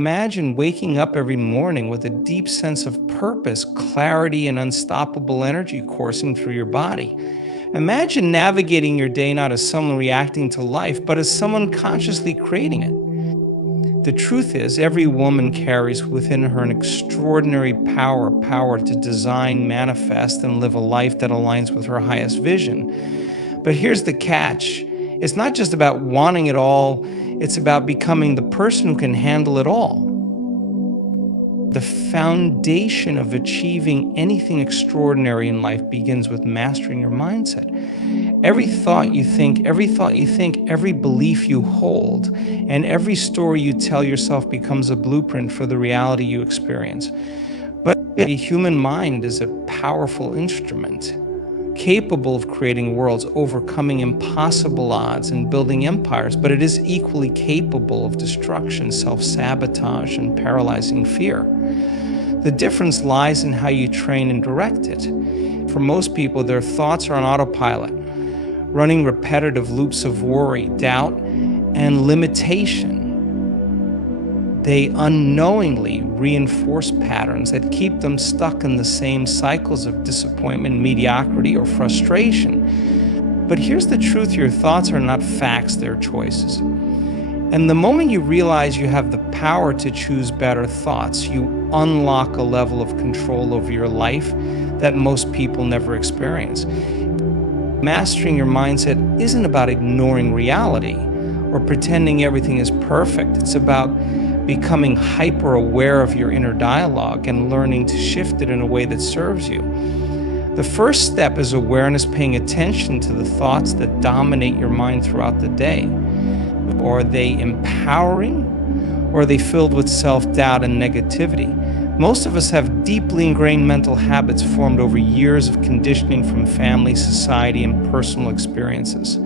Imagine waking up every morning with a deep sense of purpose, clarity, and unstoppable energy coursing through your body. Imagine navigating your day not as someone reacting to life, but as someone consciously creating it. The truth is, every woman carries within her an extraordinary power to design, manifest, and live a life that aligns with her highest vision. But here's the catch. It's not just about wanting it all, it's about becoming the person who can handle it all. The foundation of achieving anything extraordinary in life begins with mastering your mindset. Every thought you think, every belief you hold, and every story you tell yourself becomes a blueprint for the reality you experience. But a human mind is a powerful instrument, capable of creating worlds, overcoming impossible odds, and building empires, but it is equally capable of destruction, self-sabotage, and paralyzing fear. The difference lies in how you train and direct it. For most people, their thoughts are on autopilot, running repetitive loops of worry, doubt, and limitation. They unknowingly reinforce patterns that keep them stuck in the same cycles of disappointment, mediocrity, or frustration. But here's the truth: your thoughts are not facts, they're choices. And the moment you realize you have the power to choose better thoughts, you unlock a level of control over your life that most people never experience. Mastering your mindset isn't about ignoring reality or pretending everything is perfect. It's about becoming hyper-aware of your inner dialogue and learning to shift it in a way that serves you. The first step is awareness, paying attention to the thoughts that dominate your mind throughout the day. Are they empowering, or are they filled with self-doubt and negativity? Most of us have deeply ingrained mental habits formed over years of conditioning from family, society, and personal experiences.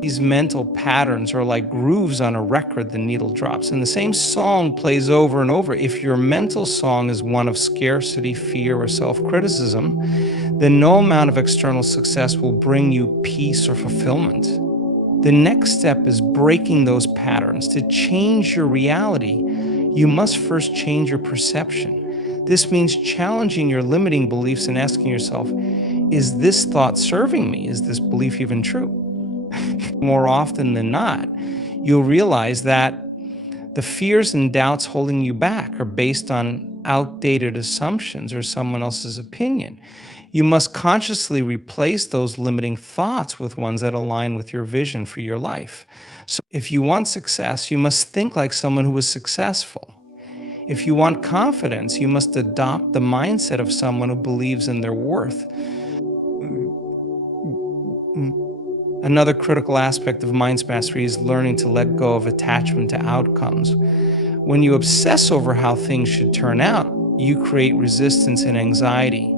These mental patterns are like grooves on a record the needle drops, and the same song plays over and over. If your mental song is one of scarcity, fear, or self-criticism, then no amount of external success will bring you peace or fulfillment. The next step is breaking those patterns. To change your reality, you must first change your perception. This means challenging your limiting beliefs and asking yourself, is this thought serving me? Is this belief even true? More often than not, you'll realize that the fears and doubts holding you back are based on outdated assumptions or someone else's opinion. You must consciously replace those limiting thoughts with ones that align with your vision for your life. So if you want success, you must think like someone who is successful. If you want confidence, you must adopt the mindset of someone who believes in their worth. Another critical aspect of mind mastery is learning to let go of attachment to outcomes. When you obsess over how things should turn out, you create resistance and anxiety.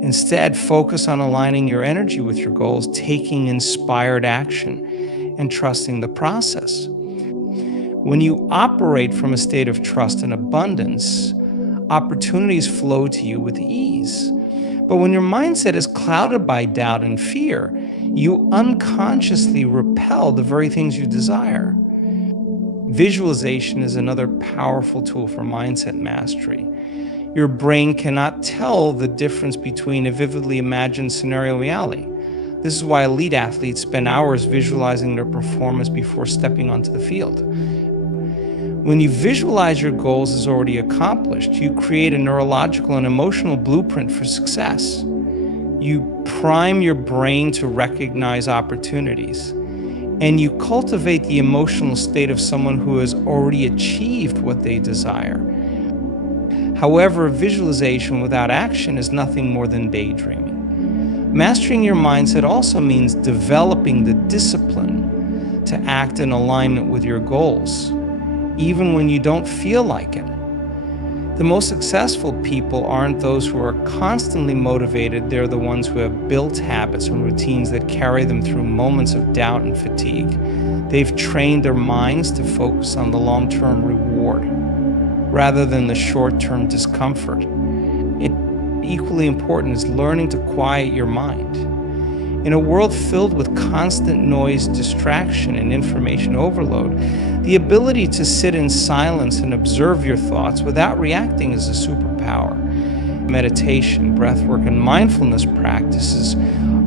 Instead, focus on aligning your energy with your goals, taking inspired action, and trusting the process. When you operate from a state of trust and abundance, opportunities flow to you with ease. But when your mindset is clouded by doubt and fear, you unconsciously repel the very things you desire. Visualization is another powerful tool for mindset mastery. Your brain cannot tell the difference between a vividly imagined scenario and reality. This is why elite athletes spend hours visualizing their performance before stepping onto the field. When you visualize your goals as already accomplished, you create a neurological and emotional blueprint for success. You prime your brain to recognize opportunities, and you cultivate the emotional state of someone who has already achieved what they desire. However, visualization without action is nothing more than daydreaming. Mastering your mindset also means developing the discipline to act in alignment with your goals, even when you don't feel like it. The most successful people aren't those who are constantly motivated. They're the ones who have built habits and routines that carry them through moments of doubt and fatigue. They've trained their minds to focus on the long-term reward rather than the short-term discomfort. Equally important is learning to quiet your mind. In a world filled with constant noise, distraction, and information overload, the ability to sit in silence and observe your thoughts without reacting is a superpower. Meditation, breathwork, and mindfulness practices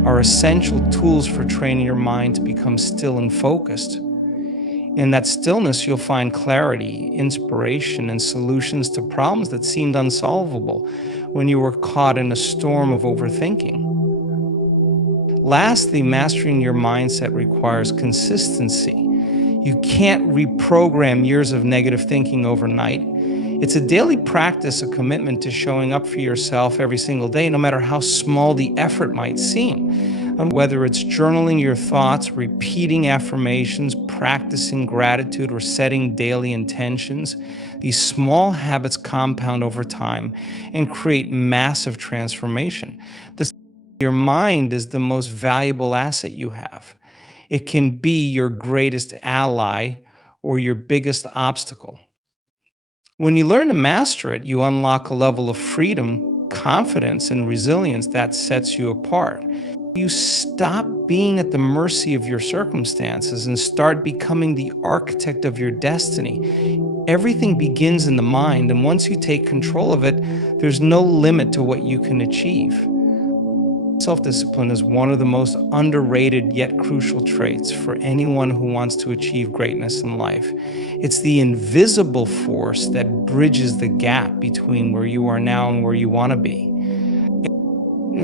are essential tools for training your mind to become still and focused. In that stillness, you'll find clarity, inspiration, and solutions to problems that seemed unsolvable when you were caught in a storm of overthinking. Lastly, mastering your mindset requires consistency. You can't reprogram years of negative thinking overnight. It's a daily practice, a commitment to showing up for yourself every single day, no matter how small the effort might seem. Whether it's journaling your thoughts, repeating affirmations, practicing gratitude, or setting daily intentions, these small habits compound over time and create massive transformation. Your mind is the most valuable asset you have. It can be your greatest ally or your biggest obstacle. When you learn to master it, you unlock a level of freedom, confidence, and resilience that sets you apart. You stop being at the mercy of your circumstances and start becoming the architect of your destiny. Everything begins in the mind, and once you take control of it, there's no limit to what you can achieve. Self-discipline is one of the most underrated yet crucial traits for anyone who wants to achieve greatness in life. It's the invisible force that bridges the gap between where you are now and where you want to be.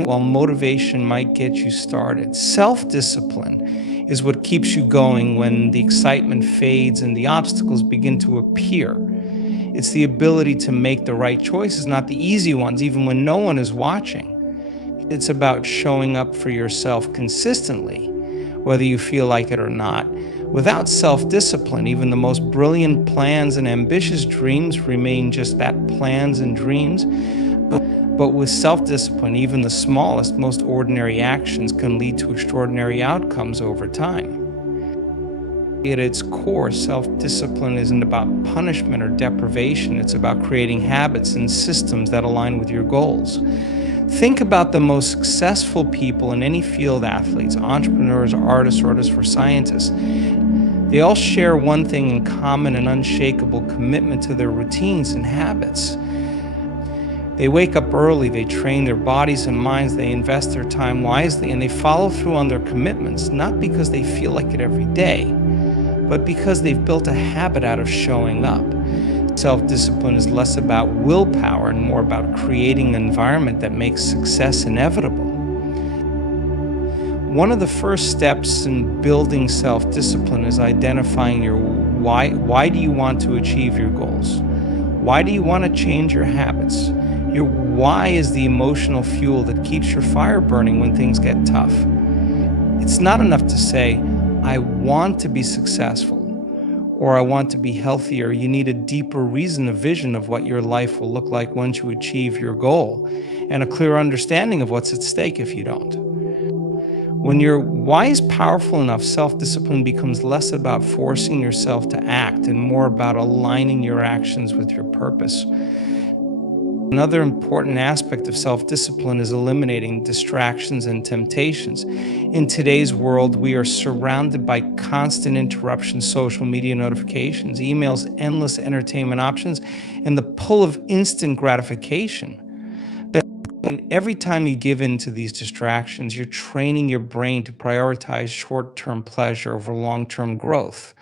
While motivation might get you started, self-discipline is what keeps you going when the excitement fades and the obstacles begin to appear. It's the ability to make the right choices, not the easy ones, even when no one is watching. It's about showing up for yourself consistently, whether you feel like it or not. Without self-discipline, even the most brilliant plans and ambitious dreams remain just that, plans and dreams. But with self-discipline, even the smallest, most ordinary actions can lead to extraordinary outcomes over time. At its core, self-discipline isn't about punishment or deprivation. It's about creating habits and systems that align with your goals. Think about the most successful people in any field: athletes, entrepreneurs, artists, or scientists. They all share one thing in common: an unshakable commitment to their routines and habits. They wake up early, they train their bodies and minds, they invest their time wisely, and they follow through on their commitments, not because they feel like it every day, but because they've built a habit out of showing up. Self-discipline is less about willpower and more about creating an environment that makes success inevitable. One of the first steps in building self-discipline is identifying your why. Why do you want to achieve your goals? Why do you want to change your habits? Your why is the emotional fuel that keeps your fire burning when things get tough. It's not enough to say, I want to be successful, or I want to be healthier. You need a deeper reason, a vision of what your life will look like once you achieve your goal, and a clear understanding of what's at stake if you don't. When your why is powerful enough, self-discipline becomes less about forcing yourself to act and more about aligning your actions with your purpose. Another important aspect of self-discipline is eliminating distractions and temptations. In today's world, we are surrounded by constant interruptions, social media notifications, emails, endless entertainment options, and the pull of instant gratification. And every time you give in to these distractions, you're training your brain to prioritize short-term pleasure over long-term growth.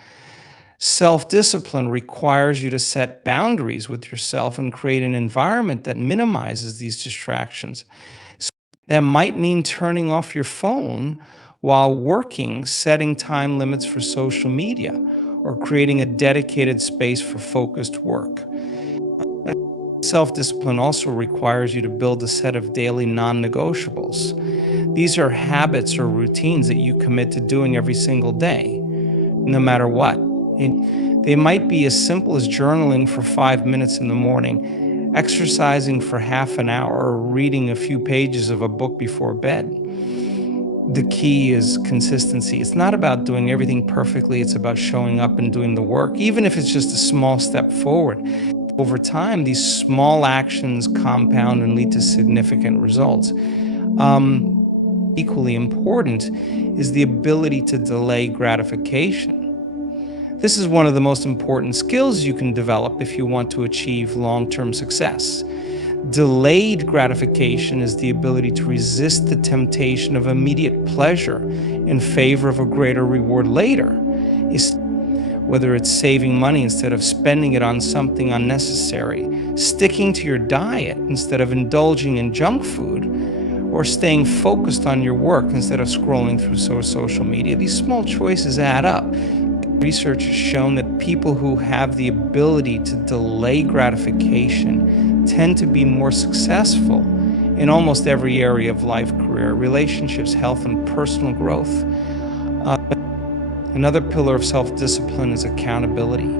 Self-discipline requires you to set boundaries with yourself and create an environment that minimizes these distractions. So that might mean turning off your phone while working, setting time limits for social media, or creating a dedicated space for focused work. Self-discipline also requires you to build a set of daily non-negotiables. These are habits or routines that you commit to doing every single day, no matter what. They might be as simple as journaling for 5 minutes in the morning, exercising for half an hour, or reading a few pages of a book before bed. The key is consistency. It's not about doing everything perfectly. It's about showing up and doing the work, even if it's just a small step forward. Over time, these small actions compound and lead to significant results. equally important is the ability to delay gratification. This is one of the most important skills you can develop if you want to achieve long-term success. Delayed gratification is the ability to resist the temptation of immediate pleasure in favor of a greater reward later. Whether it's saving money instead of spending it on something unnecessary, sticking to your diet instead of indulging in junk food, or staying focused on your work instead of scrolling through social media. These small choices add up. Research has shown that people who have the ability to delay gratification tend to be more successful in almost every area of life, career, relationships, health, and personal growth. Another pillar of self-discipline is accountability.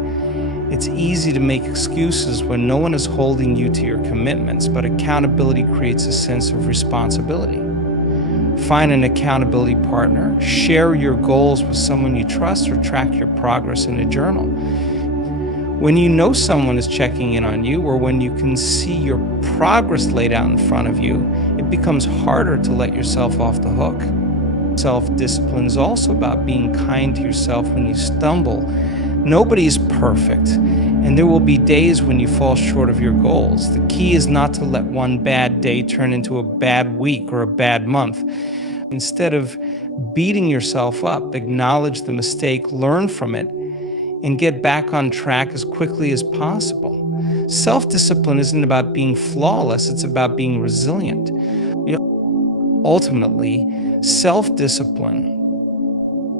It's easy to make excuses when no one is holding you to your commitments, but accountability creates a sense of responsibility. Find an accountability partner, share your goals with someone you trust, or track your progress in a journal. When you know someone is checking in on you, or when you can see your progress laid out in front of you, it becomes harder to let yourself off the hook. Self-discipline is also about being kind to yourself when you stumble. Nobody's perfect, and there will be days when you fall short of your goals. The key is not to let one bad day turn into a bad week or a bad month. Instead of beating yourself up, acknowledge the mistake, learn from it, and get back on track as quickly as possible. Self-discipline isn't about being flawless, it's about being resilient. Ultimately, self-discipline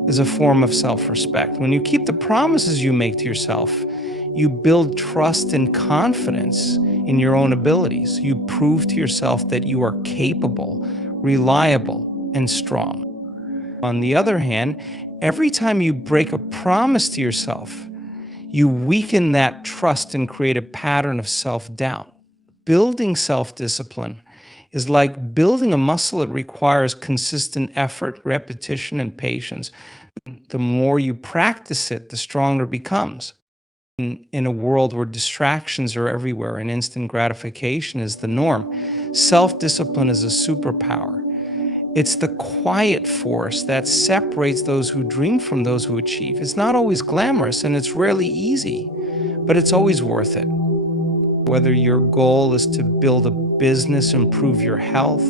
is a form of self-respect. When you keep the promises you make to yourself, you build trust and confidence in your own abilities. You prove to yourself that you are capable, reliable, and strong. On the other hand, every time you break a promise to yourself, you weaken that trust and create a pattern of self-doubt. Building self-discipline is like building a muscle. It requires consistent effort, repetition, and patience. The more you practice it, the stronger it becomes. In a world where distractions are everywhere and instant gratification is the norm, self-discipline is a superpower. It's the quiet force that separates those who dream from those who achieve. It's not always glamorous and it's rarely easy, but it's always worth it. Whether your goal is to build a business, improve your health,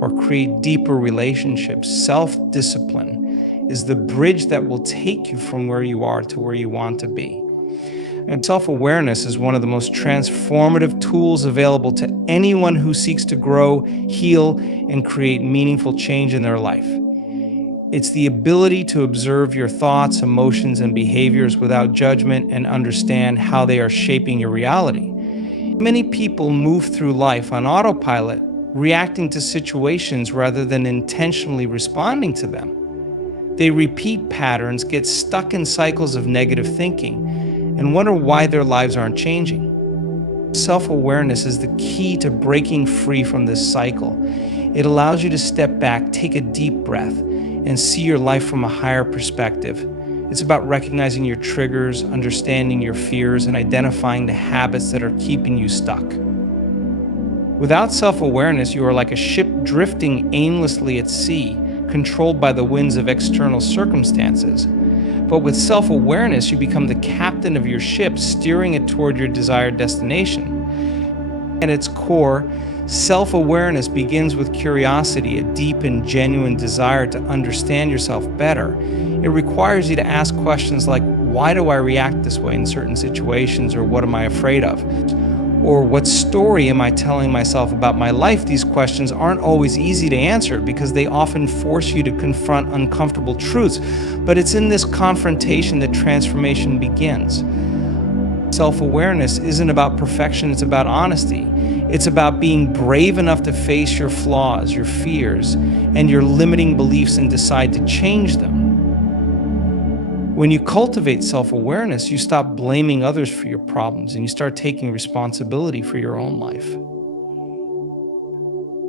or create deeper relationships, self-discipline is the bridge that will take you from where you are to where you want to be. And self-awareness is one of the most transformative tools available to anyone who seeks to grow, heal, and create meaningful change in their life. It's the ability to observe your thoughts, emotions, and behaviors without judgment and understand how they are shaping your reality. Many people move through life on autopilot, reacting to situations rather than intentionally responding to them. They repeat patterns, get stuck in cycles of negative thinking, and wonder why their lives aren't changing. Self-awareness is the key to breaking free from this cycle. It allows you to step back, take a deep breath, and see your life from a higher perspective. It's about recognizing your triggers, understanding your fears, and identifying the habits that are keeping you stuck. Without self-awareness, you are like a ship drifting aimlessly at sea, controlled by the winds of external circumstances. But with self-awareness, you become the captain of your ship, steering it toward your desired destination. At its core, self-awareness begins with curiosity, a deep and genuine desire to understand yourself better. It requires you to ask questions like, why do I react this way in certain situations, or what am I afraid of? Or what story am I telling myself about my life? These questions aren't always easy to answer because they often force you to confront uncomfortable truths. But it's in this confrontation that transformation begins. Self-awareness isn't about perfection, it's about honesty. It's about being brave enough to face your flaws, your fears, and your limiting beliefs and decide to change them. When you cultivate self-awareness, you stop blaming others for your problems and you start taking responsibility for your own life.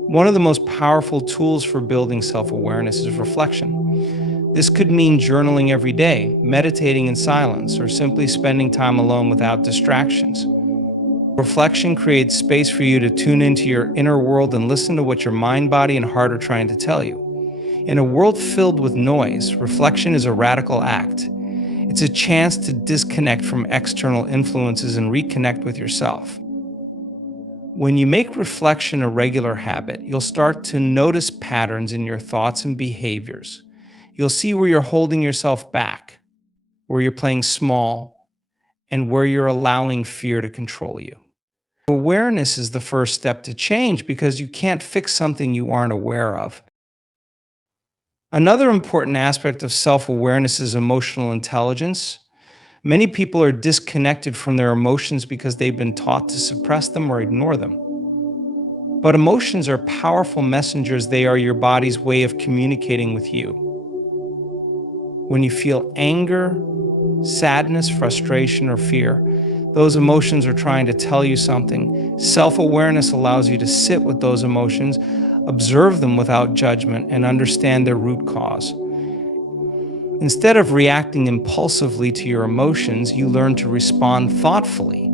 One of the most powerful tools for building self-awareness is reflection. This could mean journaling every day, meditating in silence, or simply spending time alone without distractions. Reflection creates space for you to tune into your inner world and listen to what your mind, body, and heart are trying to tell you. In a world filled with noise, reflection is a radical act. It's a chance to disconnect from external influences and reconnect with yourself. When you make reflection a regular habit, you'll start to notice patterns in your thoughts and behaviors. You'll see where you're holding yourself back, where you're playing small, and where you're allowing fear to control you. Awareness is the first step to change because you can't fix something you aren't aware of. Another important aspect of self-awareness is emotional intelligence. Many people are disconnected from their emotions because they've been taught to suppress them or ignore them. But emotions are powerful messengers. They are your body's way of communicating with you. When you feel anger, sadness, frustration, or fear, those emotions are trying to tell you something. Self-awareness allows you to sit with those emotions, observe them without judgment, and understand their root cause. Instead of reacting impulsively to your emotions, you learn to respond thoughtfully.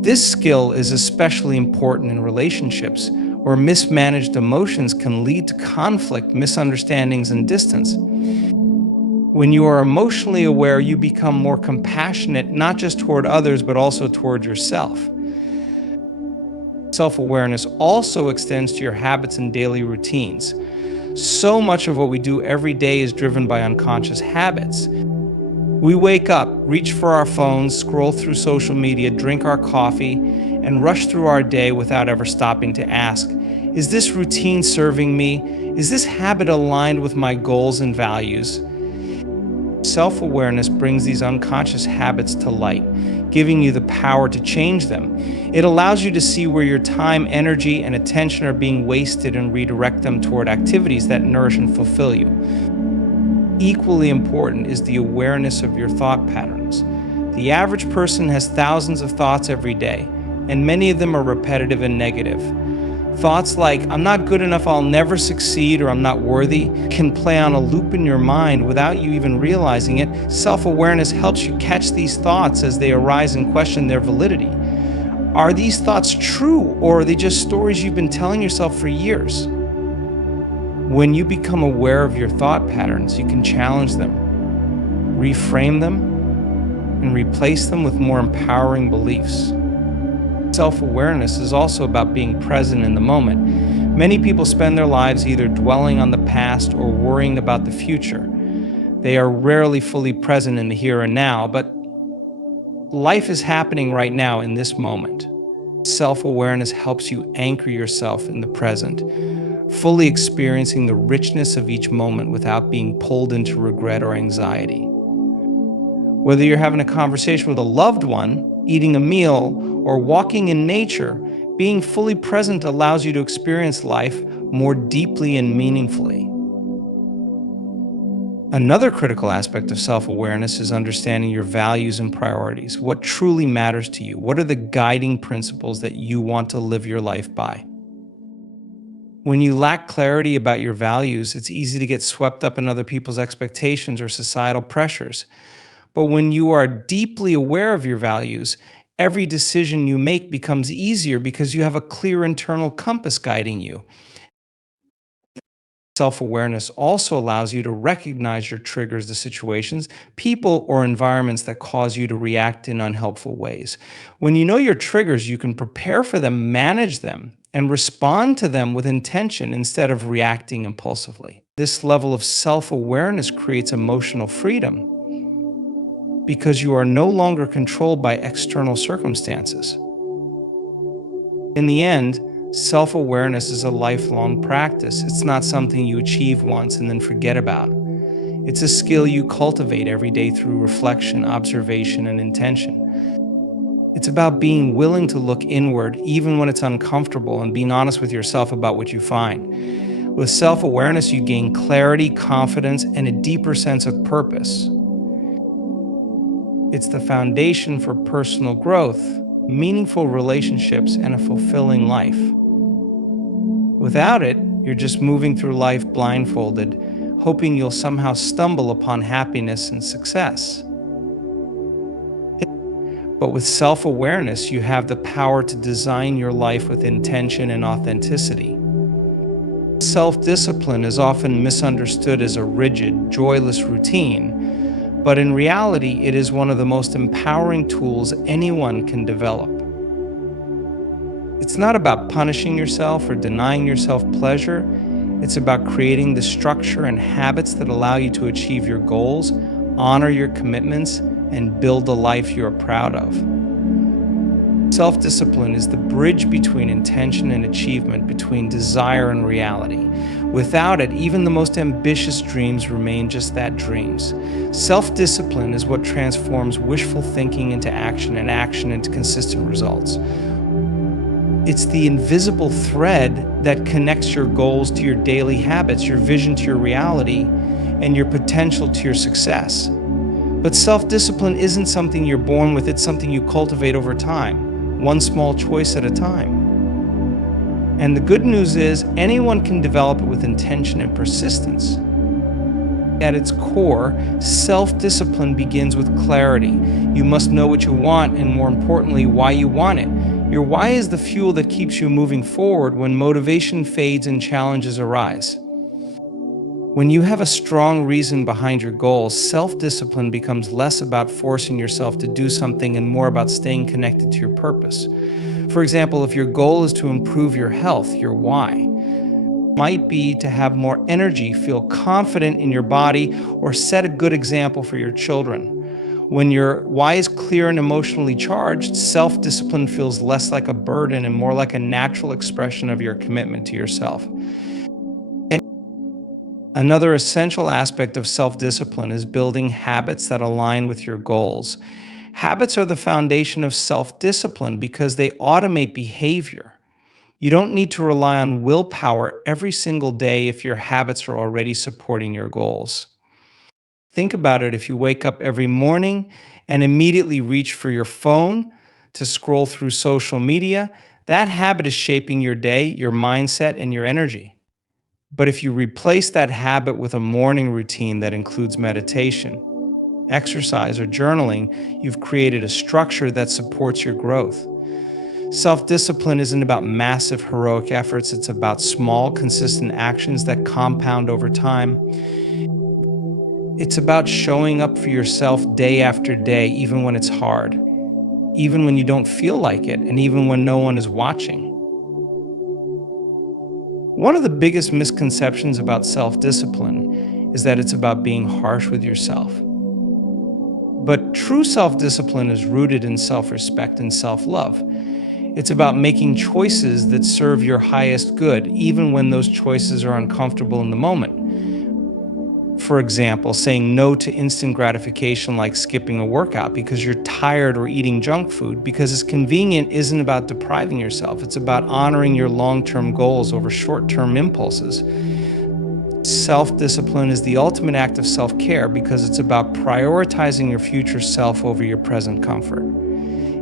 This skill is especially important in relationships, where mismanaged emotions can lead to conflict, misunderstandings, and distance. When you are emotionally aware, you become more compassionate, not just toward others, but also toward yourself. Self-awareness also extends to your habits and daily routines. So much of what we do every day is driven by unconscious habits. We wake up, reach for our phones, scroll through social media, drink our coffee, and rush through our day without ever stopping to ask, is this routine serving me? Is this habit aligned with my goals and values? Self-awareness brings these unconscious habits to light, giving you the power to change them. It allows you to see where your time, energy, and attention are being wasted and redirect them toward activities that nourish and fulfill you. Equally important is the awareness of your thought patterns. The average person has thousands of thoughts every day, and many of them are repetitive and negative. Thoughts like, I'm not good enough, I'll never succeed, or I'm not worthy, can play on a loop in your mind without you even realizing it. Self-awareness helps you catch these thoughts as they arise and question their validity. Are these thoughts true, or are they just stories you've been telling yourself for years? When you become aware of your thought patterns, you can challenge them, reframe them, and replace them with more empowering beliefs. Self-awareness is also about being present in the moment. Many people spend their lives either dwelling on the past or worrying about the future. They are rarely fully present in the here and now, but life is happening right now in this moment. Self-awareness helps you anchor yourself in the present, fully experiencing the richness of each moment without being pulled into regret or anxiety. Whether you're having a conversation with a loved one, eating a meal, or walking in nature, being fully present allows you to experience life more deeply and meaningfully. Another critical aspect of self-awareness is understanding your values and priorities. What truly matters to you? What are the guiding principles that you want to live your life by? When you lack clarity about your values, it's easy to get swept up in other people's expectations or societal pressures. But when you are deeply aware of your values, every decision you make becomes easier because you have a clear internal compass guiding you. Self-awareness also allows you to recognize your triggers, the situations, people, or environments that cause you to react in unhelpful ways. When you know your triggers, you can prepare for them, manage them, and respond to them with intention instead of reacting impulsively. This level of self-awareness creates emotional freedom because you are no longer controlled by external circumstances. In the end, self-awareness is a lifelong practice. It's not something you achieve once and then forget about. It's a skill you cultivate every day through reflection, observation, and intention. It's about being willing to look inward even when it's uncomfortable and being honest with yourself about what you find. With self-awareness, you gain clarity, confidence, and a deeper sense of purpose. It's the foundation for personal growth, meaningful relationships, and a fulfilling life. Without it, you're just moving through life blindfolded, hoping you'll somehow stumble upon happiness and success. But with self-awareness, you have the power to design your life with intention and authenticity. Self-discipline is often misunderstood as a rigid, joyless routine, but in reality, it is one of the most empowering tools anyone can develop. It's not about punishing yourself or denying yourself pleasure. It's about creating the structure and habits that allow you to achieve your goals, honor your commitments, and build a life you are proud of. Self-discipline is the bridge between intention and achievement, between desire and reality. Without it, even the most ambitious dreams remain just that, dreams. Self-discipline is what transforms wishful thinking into action and action into consistent results. It's the invisible thread that connects your goals to your daily habits, your vision to your reality, and your potential to your success. But self-discipline isn't something you're born with, it's something you cultivate over time, one small choice at a time. And the good news is, anyone can develop it with intention and persistence. At its core, self-discipline begins with clarity. You must know what you want, and more importantly, why you want it. Your why is the fuel that keeps you moving forward when motivation fades and challenges arise. When you have a strong reason behind your goals, self-discipline becomes less about forcing yourself to do something and more about staying connected to your purpose. For example, if your goal is to improve your health, your why might be to have more energy, feel confident in your body, or set a good example for your children. When your why is clear and emotionally charged, self-discipline feels less like a burden and more like a natural expression of your commitment to yourself. Another essential aspect of self-discipline is building habits that align with your goals. Habits are the foundation of self-discipline because they automate behavior. You don't need to rely on willpower every single day if your habits are already supporting your goals. Think about it: if you wake up every morning and immediately reach for your phone to scroll through social media, that habit is shaping your day, your mindset, and your energy. But if you replace that habit with a morning routine that includes meditation, exercise, or journaling, you've created a structure that supports your growth. Self-discipline isn't about massive heroic efforts, it's about small, consistent actions that compound over time. It's about showing up for yourself day after day, even when it's hard, even when you don't feel like it, and even when no one is watching. One of the biggest misconceptions about self-discipline is that it's about being harsh with yourself. But true self-discipline is rooted in self-respect and self-love. It's about making choices that serve your highest good, even when those choices are uncomfortable in the moment. For example, saying no to instant gratification like skipping a workout because you're tired or eating junk food because it's convenient isn't about depriving yourself. It's about honoring your long-term goals over short-term impulses. Self-discipline is the ultimate act of self-care because it's about prioritizing your future self over your present comfort.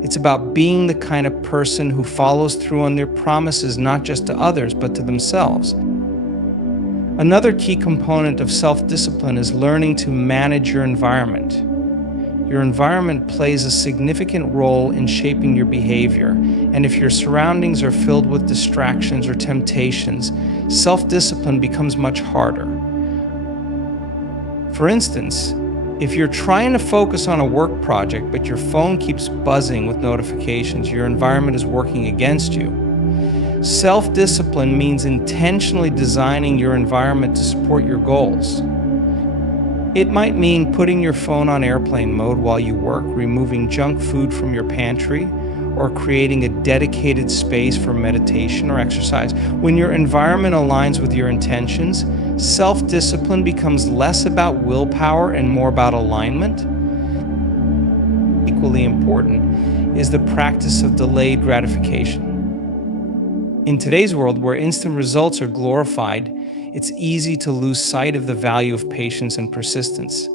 It's about being the kind of person who follows through on their promises, not just to others, but to themselves. Another key component of self-discipline is learning to manage your environment. Your environment plays a significant role in shaping your behavior, and if your surroundings are filled with distractions or temptations, self-discipline becomes much harder. For instance, if you're trying to focus on a work project but your phone keeps buzzing with notifications, your environment is working against you. Self-discipline means intentionally designing your environment to support your goals. It might mean putting your phone on airplane mode while you work, removing junk food from your pantry, or creating a dedicated space for meditation or exercise. When your environment aligns with your intentions, self-discipline becomes less about willpower and more about alignment. Equally important is the practice of delayed gratification. In today's world, where instant results are glorified, it's easy to lose sight of the value of patience and persistence.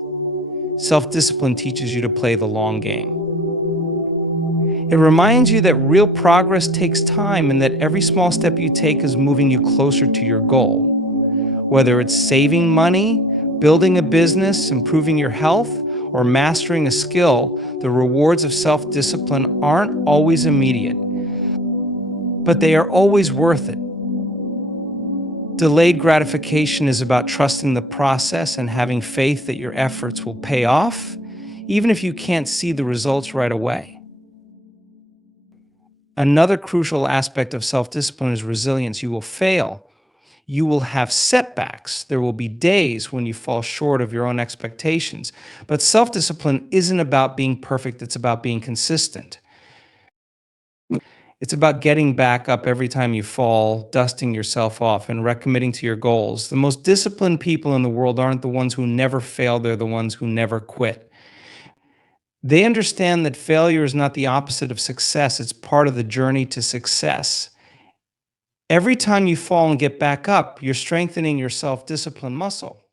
Self-discipline teaches you to play the long game. It reminds you that real progress takes time and that every small step you take is moving you closer to your goal. Whether it's saving money, building a business, improving your health, or mastering a skill, the rewards of self-discipline aren't always immediate, but they are always worth it. Delayed gratification is about trusting the process and having faith that your efforts will pay off, even if you can't see the results right away. Another crucial aspect of self-discipline is resilience. You will fail. You will have setbacks. There will be days when you fall short of your own expectations. But self-discipline isn't about being perfect, it's about being consistent. It's about getting back up every time you fall, dusting yourself off, and recommitting to your goals. The most disciplined people in the world aren't the ones who never fail, they're the ones who never quit. They understand that failure is not the opposite of success, it's part of the journey to success. Every time you fall and get back up, you're strengthening your self discipline muscle.